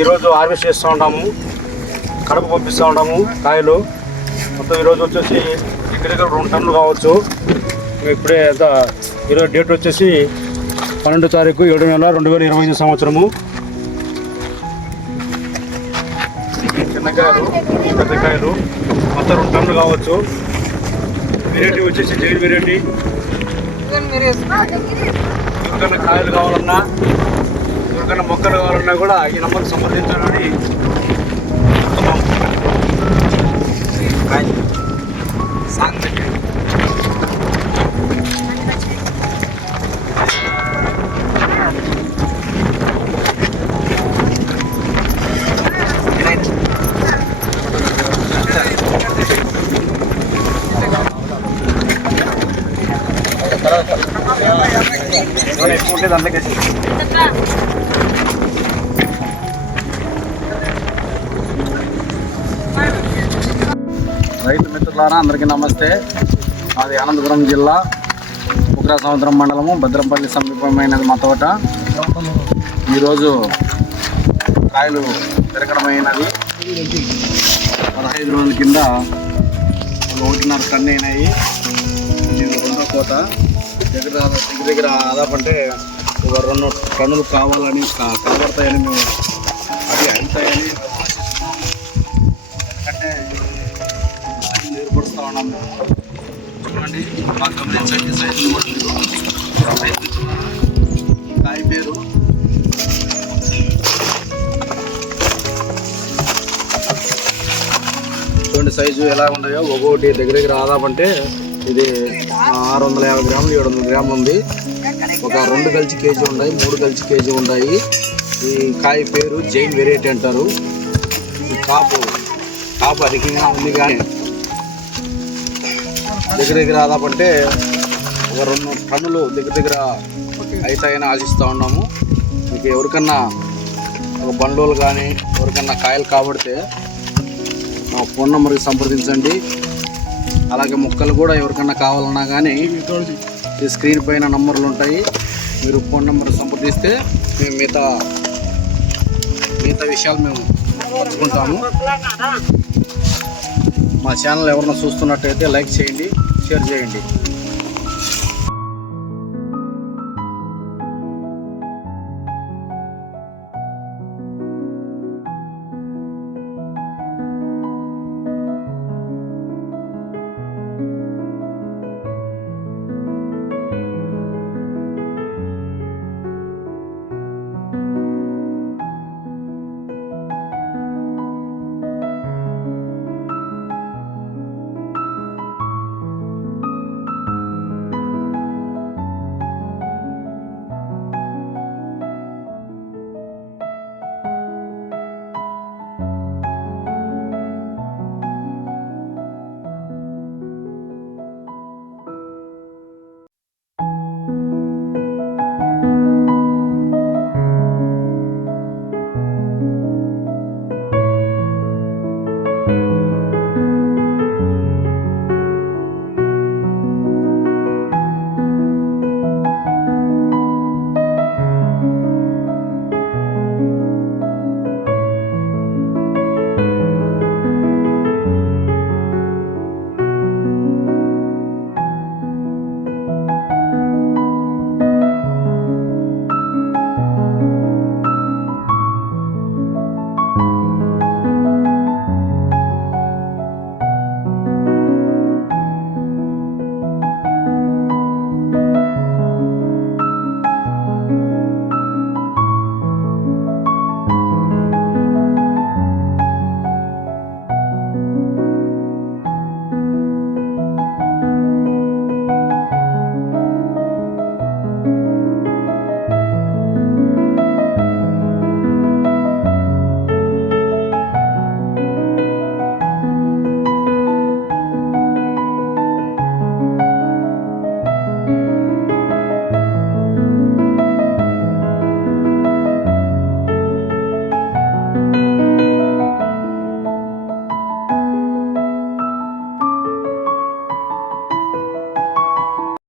ఈరోజు హార్వెస్ట్ చేస్తూ ఉంటాము కడప పంపిస్తూ ఉంటాము కాయలు. మొత్తం ఈరోజు వచ్చేసి దగ్గర దగ్గర రెండు టన్నులు కావచ్చు. ఇప్పుడే ఈరోజు డేట్ వచ్చేసి పన్నెండో తారీఖు ఏడు నెల రెండు వేల ఇరవై ఐదు సంవత్సరము. చిన్నకాయలు పెద్ద కాయలు మొత్తం రెండు టన్నులు కావచ్చు. వెరైటీ వచ్చేసి జైన్ వెరైటీ ఎవరికైనా కాయలు కావాలన్నా పక్కన మొక్కలు కావాలన్నా కూడా ఈ నంబర్ సంప్రదించాలని చెప్తున్నాం. రైతు మిత్రులారా అందరికీ నమస్తే. మాది అనంతపురం జిల్లా ఉగ్ర సముద్రం మండలము భద్రంపల్లి సమీపమైనది మా తోట. ఈరోజు కాయలు పెరగడమైనది. పదహైదు రోజుల కింద ఒకటిన్నర టన్ను అయినాయి. ఇది రెండో కోత. దగ్గర దగ్గర దగ్గర ఆదాపు అంటే ఒక రెండు టన్నులు కావాలని కనబడతాయని మేము అది అవుతాయని ఎందుకంటే సైజులు ఉన్నాము చూడండి మాకు గమనించండి సైజులు కూడా సైజులు కాయ పేరు. చూడండి సైజు ఎలా ఉన్నాయో. ఒక్కొక్కటి దగ్గర దగ్గర ఆదామంటే ఇది ఆరు వందల యాభై గ్రాములు ఏడు వందల గ్రాములు ఉంది. ఒక రెండు కలిసి కేజీ ఉన్నాయి మూడు కలిసి కేజీ ఉన్నాయి. ఈ కాయ పేరు జైన్ వెరైటీ అంటారు. ఈ కాపు కాపు అధికంగా ఉంది కానీ దగ్గర దగ్గర ఆదాపంటే ఒక రెండు టన్నులు దగ్గర దగ్గర అవుతాయని ఆశిస్తూ ఉన్నాము. మీకు ఎవరికన్నా ఒక బండ్లు కానీ ఎవరికన్నా కాయలు కాబడితే మా ఫోన్ నెంబర్కి సంప్రదించండి. అలాగే మొక్కలు కూడా ఎవరికన్నా కావాలన్నా కానీ ఈ స్క్రీన్ పైన నంబర్లు ఉంటాయి. మీరు ఫోన్ నెంబర్ సంప్రదిస్తే మేము మిగతా మిగతా విషయాలు మేము పంచుకుంటాము మా ఛానల్ ఎవరైనా చూస్తున్నట్టయితే లైక్ చేయండి షేర్ చేయండి.